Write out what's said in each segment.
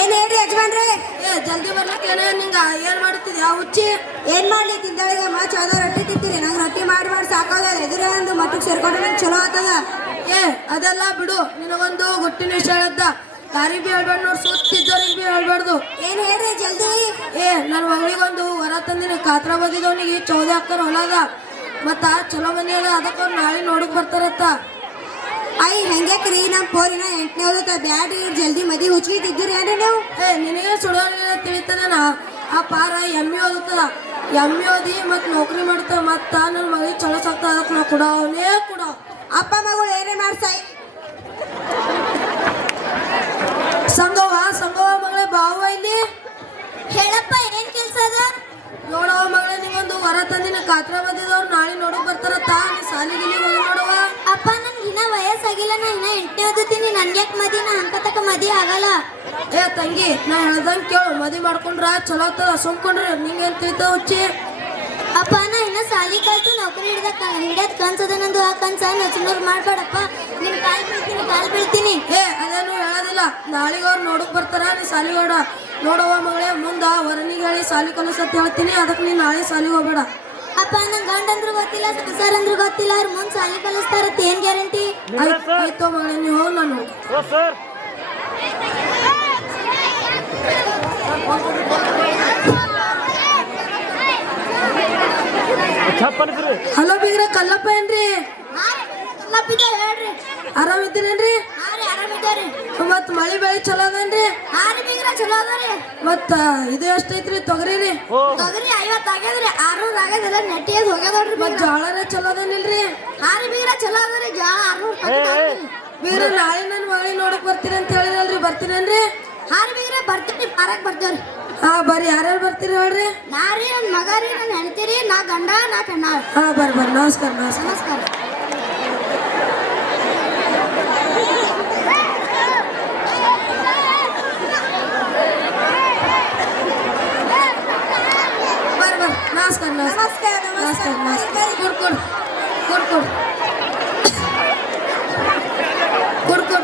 ಏನ್ ಹೇಳ್ರಿ ಯಜಮಾನ್ರೆ? ಜಲ್ದಿ ಬರ್ಲಿಕ್ಕೆ ನಿಂಗ ಏನ್ ಮಾಡುತ್ತಿದ್ಯಾ ಹುಚ್ಚಿ? ಏನ್ ಮಾಡ್ಲಿ ತಿಂದಳಿಗೆ ಚೌದ ರೊಟ್ಟಿ ತಿಂತೀರಿ. ನಂಗೆ ರೊಟ್ಟಿ ಮಾಡಿ ಸಾಕೋದ. ಎದುರೇ ಒಂದು ಮಟ್ಟಕ್ಕೆ ಸೇರ್ಕೊಂಡ್ರೆ ನಂಗೆ ಚಲೋ ಆಗ್ತದ. ಅದೆಲ್ಲ ಬಿಡು. ನಿನಗೊಂದು ಗುಟ್ಟಿನ ವಿಷಯ ಹೇಳ್ದ. ಯಾರಿಗ್ ಬಿ ಹೇಳ್ಬೇಡ ನೋಡ್, ಸುತ್ತಿದ್ದವ್ರಿಗೆ ಬಿ ಹೇಳ್ಬಾರ್ದು. ಏನ್ ಹೇಳ್ರಿ ಜಲ್ದಿ? ನನ್ನ ಮಗಳಿಗೊಂದು ಹೊರ ತಂದಿನ ಕಾತ್ರ ಬಂದಿದ್ದವನಿಗೆ ಚೌದ ಹಾಕ್ತಾರ ಹೊಲದ. ಮತ್ತ ಚಲೋ ಮಂದಿ ಅದ, ಅದಕ್ಕೆ ಅವ್ರು ನಾಳೆ ನೋಡಕ್ ಬರ್ತಾರತ್ತ. ಹೆಂಗ್ಯಾಕ್ರಿ? ನಮ್ ಪೋರಿನ 8ನೇ ಓದತ್ತ. ಬ್ಯಾಡ್ರಿ, ಜಲ್ದಿ ಮದಿ ಹುಚ್ಚಿಗೆ ತಿದ್ದೀರಿ ಏನ್ರಿ ನೀವು? ನಿನಗೆ ಸುಡೋರಿಗೆಲ್ಲ ತಿಳಿತಾನ. ಆ ಪಾರ ಎಮ್ಮಿ ಓದುತ್ತದ. ಎಮ್ಮಿ ಓದಿ ಮತ್ ನೌಕರಿ ಮಾಡ್ತಾವ. ಮತ್ತ ನನ್ನ ಮಗಳಿಗೆ ಚಲೋ ಸಾಕ್ತಾವ. ಅದಕ್ಕೆ ನಾ ಕೊಡ ಅವನೇ ಕೊಡ. ಅಪ್ಪ ಮಗಳು ಏನೇ ಮಾಡ್ಸಾಯಿ? ಸಂಗವ ಮಗಳೇ, ಬಾವ ಇಲ್ಲಿ ಹೇಳಪ್ಪ, ಏನ್ ಕೆಲ್ಸ ಅದ? ನೋಡವ ಮಗಳೇ, ನಿಂಗೊಂದು ಹೊರ ತಂದಿನ ಕಾತ್ರ ಬಂದಿದವ್ರು ನಾಳೆ ನೋಡಕ್ ಬರ್ತಾರತ್ತ. ನೀ ಸಾಲಿಗಿಲಿ ಹೋಗಿ ನೋಡವ. ಅಪ್ಪ, ನನ್ಗೆ ಇನ್ನ ವಯಸ್ಸಾಗಿಲ್ಲ. ನಾ ಇನ್ನ 8ನೇ ಓದುತ್ತೀನಿ. ನನ್ಗ್ಯಾಕ್ ಮದಿ? ನಾ ಹಂಕತಕ್ಕ ಮದಿ ಆಗಲ್ಲ. ತಂಗಿ, ನಾ ಹೇಳ್ದಂಗೆ ಕೇಳು. ಮದಿ ಮಾಡ್ಕೊಂಡ್ರ ಚಲೋ ಆಗ್ತದ. ಸುಮ್ಕೊಂಡ್ರೆ ನಿಂಗೇನ್ ತಿಳಿತಾವ ಹುಚ್ಚಿ? ಅಪ್ಪ, ನಾ ಇನ್ನ ಸಾಲಿ ಕಲ್ತು ನೌಕರಿ ಹಿಡಿಯದ್ ಕನ್ಸದ ನಂದು. ಆ ಕನ್ಸ ನಚನೂರ್ ಮಾಡ್ಬೇಡಪ್ಪ. ನಿಮ್ ಕಾಲ್ ಬೀಳ್ತೀನಿ. ಅದೇನು ಹೇಳೋದಿಲ್ಲ. ನಾಳೆಗೆ ಅವ್ರು ನೋಡಕ್ ಬರ್ತಾರ. ನೀ ಸಾಲಿಗೆ ಹೋಡ. ನೋಡವ ಮಗಳೇ, ಮುಂದ ವರನಿಗೆ ಹೇಳಿ ಸಾಲಿ ಕಲಿಸತ್ ಹೇಳ್ತೀನಿ. ಅದಕ್ಕೆ ನೀ ನಾಳೆ ಸಾಲಿಗೆ ಹೋಗ್ಬೇಡ. ಅಪ್ಪ, ನನ್ ಗಂಡ ಅಂದ್ರು ಗೊತ್ತಿಲ್ಲ, ಸಂಸಾರ ಅಂದ್ರು ಗೊತ್ತಿಲ್ಲ. ಅವ್ರ ಮುಂದ್ ಸಾಲಿ ಕಲಿಸ್ತಾರತ್ ಏನ್ ಗ್ಯಾರಂಟಿ? ಆಯ್ತು ಮಗಳೇ, ನೀವು ಹೋಗಿ. ನಾನು ಹಲೋ ಬೀಗ್ರ, ಕಲ್ಲಪ್ಪ ಏನ್ರಿ? ಹೇಳ್ರಿ, ಆರಾಮಿದ್ದೀರೇನ್ರಿ? ಮತ್ ಮಳಿ ಬೆಳಿ ಚಲೋ ಅದನ್ರಿ? ಚಲೋ ಅದರಿ. ಮತ್ತ ಇದು ಎಷ್ಟೈತ್ರಿ ತೊಗರಿ ರೀ? ತೊಗರಿ 50 ಆಗ್ಯದ್ರಿ. 600 ಆಗ್ಯದಲ್ಲ. ನೆಟ್ಟಿಯದ್ ಹೋಗ್ಯದೋಡ್ರಿ. ಮತ್ ಜೋಳರೇ ಚಲೋ ಅದನಿಲ್ರಿ? ಬೀಗ್ರ ಚಲೋ ಅದರಿ. 600 ಬೀಗ್ರ, ನಾಳೆ ನನ್ ಮಳಿ ನೋಡಕ್ ಬರ್ತೀನಿ ಅಂತ ಹೇಳಿರಲ್ರಿ, ಬರ್ತೀನೇನ್ರಿ? ಬೀಗ್ರ ಬರ್ತೀನಿ. ಪಾರಕ್ ಬರ್ತೇವ್ರಿ. ಬರ್ರಿ. ಯಾರ್ಯಾರು ಬರ್ತೀರಿ ಹೇಳ್ರಿ? ನಾರಿ, ನನ್ ಮಗ ರೀ, ನನ್ ಹೆಣ್ತಿರಿ, ನಾ ಗಂಡ, ನಾ ಕಣ್ಣ. ಬರ್ರಿ. ನಮಸ್ಕಾರ. ನಮಸ್ಕಾರ. ನಮಸ್ಕಾರ. ಕೊಡ್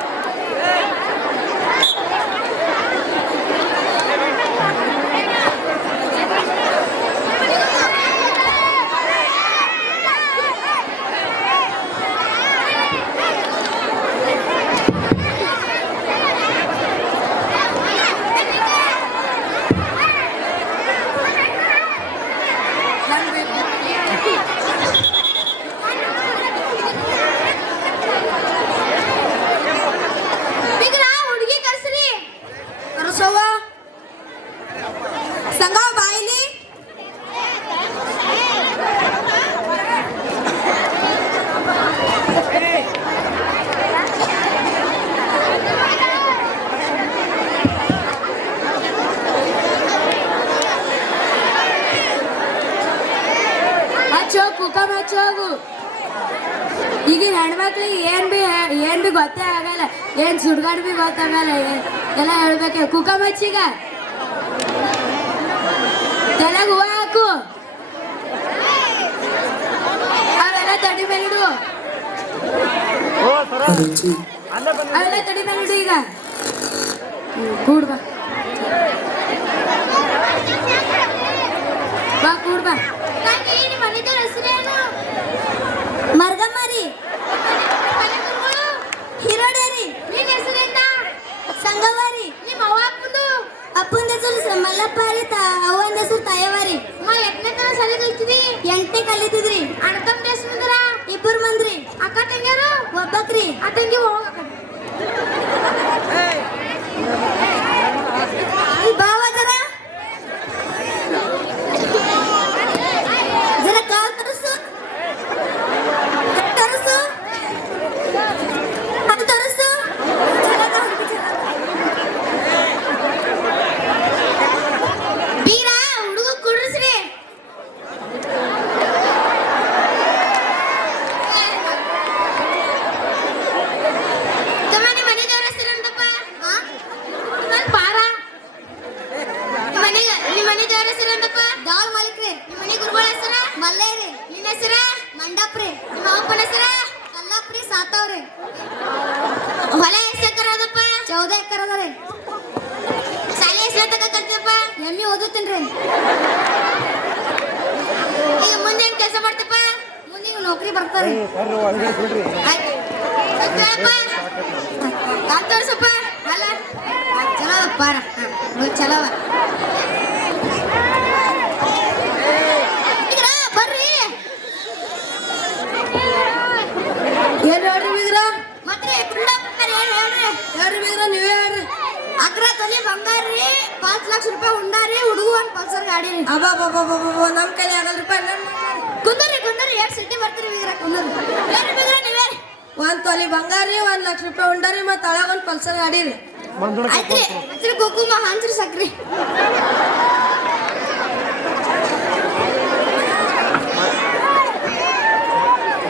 ಸಂಗವ ಬಾಯಿಲಿ. ಹಚ್ಚೋಗು. ಈಗಿನ ಹೆಣ್ಮಕ್ಳಿಗೆ ಏನ್ ಬಿ ಗೊತ್ತೇ ಆಗಲ್ಲ. ಏನ್ ಸುಡ್ಗಾಡ್ ಬಿ ಗೊತ್ತಾಗಲ್ಲ. ಎಲ್ಲ ಹೇಳ್ಬೇಕು. ಕುಕ ಮಚ್ಚೀಗ ತಲೆಗೆ ಹೂವ ಹಾಕು. ಅವೆಲ್ಲ ತಡಿ ಮೇಲಿಡು. ಅವೆಲ್ಲ ತಡಿ ಮೇಲಿಡು. ಈಗ ಕೂಡ್ ಬಾ. ಕೂಡ್ ಬಾ. ಮರ್ಗಮ್ಮರಿ, ಹಿರೋಡೇರಿ. ನಿನ್ನ ಹೆಸರೇನ? ಸಂಗವಾರಿ. ನಿಮ್ಮ ಅವ್ವ ಅಪ್ಪನ ಹೆಸರು ಮಲ್ಲಪ್ಪಾರಿ. ಅವ್ವನ ಹೆಸರು ತಾಯವಾರಿ. 8ನೇ ಕ್ಲಾಸ್ ಸಾಲಿ ಕಲಿತಿದ್ರಿ? 8ನೇ ಕಲಿತಿದ್ರಿ. ಅಣ್ಣ ತಮ್ಮ ಹೆಸರು? 2 ಮಂದ್ರಿ. ಅಕ್ಕ ತಂಗಿಯರು? ಒಬ್ಬಕ್ರಿ. ಆ ತಂಗಿ ಹೋಗ ಬಾವ ಜರ ಕಾಲ್ ತರಿಸು. ಮಲ್ಲೇರಿ. ನಿನ್ನ ಹೆಸರ? ಮಂಡಪ್ರಿ. ನಿಮ್ಮ ಅಪ್ಪನ ಹೆಸರ? ಕಲ್ಲಪ್ರಿ. ಸಾತವ್ರಿ. ಹೊಲ ಎಷ್ಟು ಎಕರೆ ಅದಪ್ಪ? 14 ಎಕರೆ ಅದ ರೀ. ಓದಕತ್ತೀಯಪ್ಪ ಎಮ್ಮಿ ಓದುತ್ತೇನ್ರಿ ಈಗ ಮುಂದೆ ಏನ್ ಕೆಲಸ ಮಾಡ್ತೀಯಪ್ಪ ಮುಂದೆ ನೌಕರಿ ಬರ್ತಾರೆ ಕಾಲ್ ತೋರ್ಸಪ್ಪ ಅಲ್ಲ ಚಲೋ ಪಾರ ಚಲೋ ಬರ್ರಿ ಏನ್ ಹೇಳ್ರಿ ಬೀಗ್ರ ಮತ್ತೆ ಹೇಳ್ರಿ ಬೀಗ್ರ ನೀವೇ ಹೇಳ್ರಿ ಅಕ್ರ ತೊಲಿ ಬಂಗಾರಿ 5 ಲಕ್ಷ ರೂಪಾಯಿ ಉಂಡಾರಿ ಹುಡುಗ ಒಂದ್ ಪಲ್ಸರ್ ಗಾಡಿ ಅಬ್ಬಾ ನಮ್ ಕೈಲಿ ಆಗಲ್ರಿಪ್ಪ ಕುಂದರಿ ಎಷ್ಟು ಸಿಟಿ ಬರ್ತೀರಿ ಬೀಗ್ರ ಕುಂದರಿ ಏನ್ರಿ ಬೀಗ್ರ ನೀವೇ 1 ತೊಲಿ ಬಂಗಾರಿ 1 ಲಕ್ಷ ರೂಪಾಯಿ ಉಂಡಾರಿ ಮತ್ತ ಒಳಗ ಒಂದ್ ಪಲ್ಸರ್ ಗಾಡಿ ರೀ ಆಯ್ತ್ರಿ ಹಸಿರು ಕುಂಕುಮ ಹಂಚ್ರಿ ಸಕ್ರಿ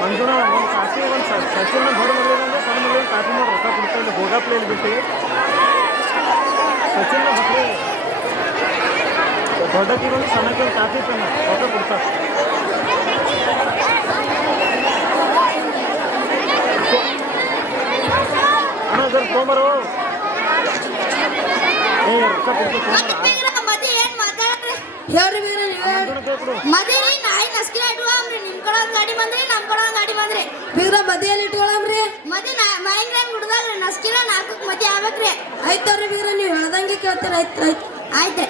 ಮಂಜುನ ಒಂದು ಕಾಫಿ ಒಂದು ಸಚಿನ ದೊಡ್ಡ ಮಗಳಿಗೆ ಸಣ್ಣ ಮಗಳಿಗೆ ಕಾಫಿ ಮಾಡಿ ರೊಕ್ಕ ಕೊಡ್ತಾ ಹೋಗಾಪ್ಲೇಲಿ ಬಿಟ್ಟು ಸಚಿನ ಮಕ್ಕಳು ದೊಡ್ಡಕ್ಕೆ ಒಂದು ಸಣ್ಣಕ್ಕೆ ಒಂದು ಕಾಫಿ ಪೇನ ರೊಕ್ಕ ಕೊಡ್ತಾರೆ ಅಣ್ಣ ಅದರ ತೊಗೊಂಬರು ಏ ರೊಕ್ಕ ಕೊಡ್ತಾರೆ ಮದಿ ಏನ್ ಮಾತಾಡ್ರಿ ಹೇಳ್ರಿ ಬೀಗ್ರ ನೀವೇ ಹೇಳ್ರಿ ಮದಿ ನಾಯಿ ನಸ್ಕಿನ ಇಟ್ಕೊಳಮ್ರಿ ನಿಮ್ ಕಡೆ ಒಂದ್ ಗಾಡಿ ಬಂದ್ರಿ ನಮ್ ಕಡೆ ಒಂದ್ ಗಾಡಿ ಬಂದ್ರಿ ಬೀಗ್ರ ಮದಿಯಲ್ಲಿ ಇಟ್ಕೊಳಮ್ರಿ ಮದಿ ಮೈಂಗ್ರಾಮ್ ಹುಡುಗಾಗ್ರಿ ನಸ್ಕಿನ 4 ಮದಿ ಆಗ್ಬೇಕ್ರಿ ಆಯ್ತವ್ರಿ ಬೀಗ್ರ ನೀವು ಹೇಳ್ದಂಗೆ ಕೇಳ್ತೀರ ಆಯ್ತು ಆಯ್ತ್ರಿ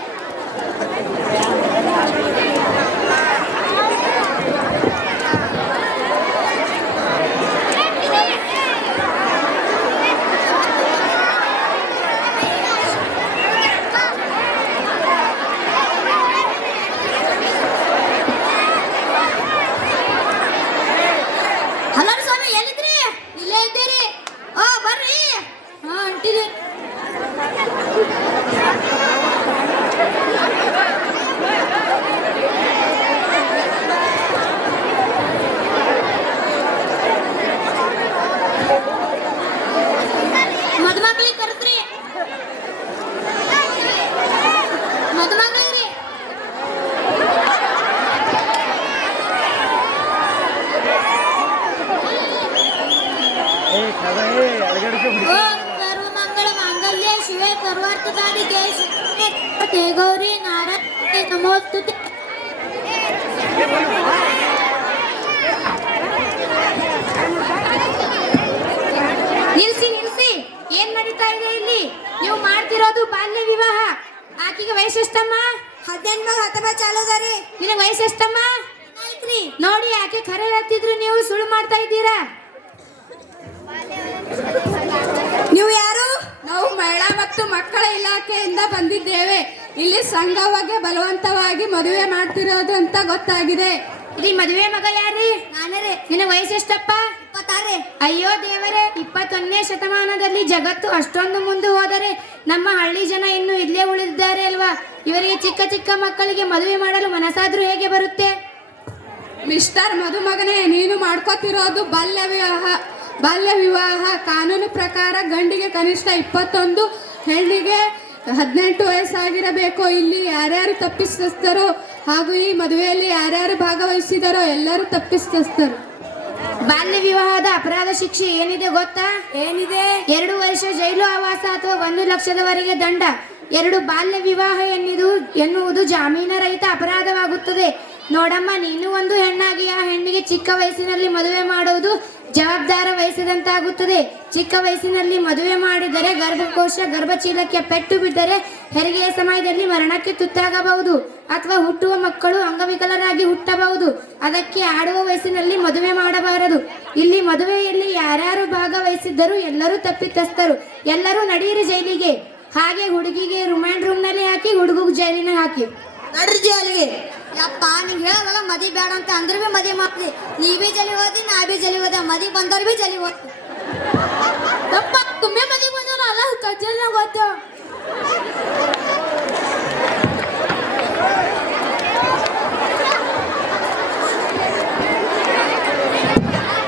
ಹಲೋ ಸ್ವಾಮಿ ಎಲ್ಲಿದ್ರಿ ಇಲ್ಲೇ ಇದ್ದೀರಿ ಓ ಬರ್ರಿ ಹಾ ಅಂಟಿದೆ ಮದುಮಕ್ಳಿಗೆ ಕರೆದ್ರಿ ಮದುಮಗಳಿಗ್ರಿ ಏ ಕದ ಏ ಅಳಗಡಿಕೆ ಬಿಡಿ ಓಂ ಸರ್ವಮಂಗಳ ಮಾಂಗಲ್ಯ ಶಿವೆ ಸರ್ವಾರ್ಥಸಾಧಿಕೆ ಶರಣ್ಯೇ ಗೌರಿ ನಾರಾಯಣಿ ನಮೋಸ್ತುತೆ ನಿಲ್ಸಿ ಏನ್ ನಡೀತಾ ಇದೆ ಇಲ್ಲಿ ನೀವು ಮಾಡ್ತಿರೋದು ಬಾಲ್ಯ ವಿವಾಹ ಆಕಿಗೆ ವಯಸ್ಸೆಷ್ಟಮ್ಮ 18 ಚಾಲು ಅದರಿ ನಿನಗೆ ವಯಸ್ಸೆಷ್ಟಮ್ಮ ನೋಡಿ ಆಕೆ ಖರೆ ಹೇಳ್ತಿದ್ರು ನೀವು ಸುಳ್ಳು ಮಾಡ್ತಾ ಇದ್ದೀರಾ ನೀವು ಯಾರು ನಾವು ಮಹಿಳಾ ಮತ್ತು ಮಕ್ಕಳ ಇಲಾಖೆಯಿಂದ ಬಂದಿದ್ದೇವೆ ಇಲ್ಲಿ ಸಂಘವಾಗಿ ಬಲವಂತವಾಗಿ ಮದುವೆ ಮಾಡ್ತಿರೋದು ಅಂತ ಗೊತ್ತಾಗಿದೆ ಇಲ್ಲಿ ಮದುವೆ ಮಗ ಯಾರಿ ನಾನೇ ರೀ ನಿನ್ನ ವಯಸ್ಸೆಷ್ಟಪ್ಪ 26 ಅಯ್ಯೋ ದೇವರೇ 21ನೇ ಶತಮಾನದಲ್ಲಿ ಜಗತ್ತು ಅಷ್ಟೊಂದು ಮುಂದೆ ಹೋದರೆ ನಮ್ಮ ಹಳ್ಳಿ ಜನ ಇನ್ನು ಇಲ್ಲೇ ಉಳಿದಿದ್ದಾರೆ ಅಲ್ವಾ ಇವರಿಗೆ ಚಿಕ್ಕ ಚಿಕ್ಕ ಮಕ್ಕಳಿಗೆ ಮದುವೆ ಮಾಡಲು ಮನಸ್ಸಾದ್ರೂ ಹೇಗೆ ಬರುತ್ತೆ ಮಿಸ್ಟರ್ ಮದುಮಗನೇ ನೀನು ಮಾಡ್ಕೋತಿರೋದು ಬಾಲ್ಯ ವಿವಾಹ ಕಾನೂನು ಪ್ರಕಾರ ಗಂಡಿಗೆ ಕನಿಷ್ಠ 21 ಹೆಣ್ಣಿಗೆ 18 ವಯಸ್ಸಾಗಿರಬೇಕು ಇಲ್ಲಿ ಯಾರ್ಯಾರು ತಪ್ಪಿಸ್ತರೋ ಹಾಗೂ ಈ ಮದುವೆಯಲ್ಲಿ ಯಾರ್ಯಾರು ಭಾಗವಹಿಸಿದರೋ ಎಲ್ಲರೂ ತಪ್ಪಿಸ್ತರು ಬಾಲ್ಯ ವಿವಾಹದ ಅಪರಾಧ ಶಿಕ್ಷೆ ಏನಿದೆ ಗೊತ್ತಾ ಏನಿದೆ 2 ವರ್ಷ ಜೈಲು ಆವಾಸ ಅಥವಾ 1 ಲಕ್ಷದವರೆಗೆ ದಂಡ 2 ಬಾಲ್ಯ ವಿವಾಹ ಎನ್ನುವುದು ಜಾಮೀನರಹಿತ ಅಪರಾಧವಾಗುತ್ತದೆ ನೋಡಮ್ಮ ನೀನು ಒಂದು ಹೆಣ್ಣಾಗಿ ಆ ಹೆಣ್ಣಿಗೆ ಚಿಕ್ಕ ವಯಸ್ಸಿನಲ್ಲಿ ಮದುವೆ ಮಾಡುವುದು ಜವಾಬ್ದಾರ ವಹಿಸಿದಂತಾಗುತ್ತದೆ ಚಿಕ್ಕ ವಯಸ್ಸಿನಲ್ಲಿ ಮದುವೆ ಮಾಡಿದರೆ ಗರ್ಭಕೋಶ ಗರ್ಭಚೀಲಕ್ಕೆ ಪೆಟ್ಟು ಬಿದ್ದರೆ ಹೆರಿಗೆಯ ಸಮಯದಲ್ಲಿ ಮರಣಕ್ಕೆ ತುತ್ತಾಗಬಹುದು ಅಥವಾ ಹುಟ್ಟುವ ಮಕ್ಕಳು ಅಂಗವಿಕಲರಾಗಿ ಹುಟ್ಟಬಹುದು ಅದಕ್ಕೆ ಆಡುವ ವಯಸ್ಸಿನಲ್ಲಿ ಮದುವೆ ಮಾಡಬಾರದು ಇಲ್ಲಿ ಮದುವೆಯಲ್ಲಿ ಯಾರ್ಯಾರು ಭಾಗವಹಿಸಿದ್ದರೂ ಎಲ್ಲರೂ ತಪ್ಪಿತಸ್ಥರು ಎಲ್ಲರೂ ನಡೆಯಿರಿ ಜೈಲಿಗೆ ಹಾಗೆ ಹುಡುಗಿಗೆ ರಿಮಾಂಡ್ ರೂಮ್ ನಲ್ಲಿ ಹಾಕಿ ಹುಡುಗಿಗೆ ಜೈಲಿನ ಹಾಕಿ ನಡ್ರಿ ಜೈಲಿಗೆ ಯಪ್ಪ ನಿಂಗೆ ಹೇಳೋದಲ್ಲ ಮದಿ ಬೇಡ ಅಂತ ಅಂದ್ರೆ ಬಿ ಮದಿ ಮಾಡ್ತಿ ನೀ ಬಿ ಜಲಿ ಹೋದಿ ನಾ ಬಿ ಜಲಿ ಹೋದ ಮದಿ ಬಂದವ್ರು ಬಿ ಜಲಿ ಹೋದ್ ಯಪ್ಪ ತುಮ್ಮೆ ಮದಿ ಬಂದವ ಅಲ್ಲ ಕಜ್ಜಲ್ನಾಗ ಹೋಗ್ತೇವ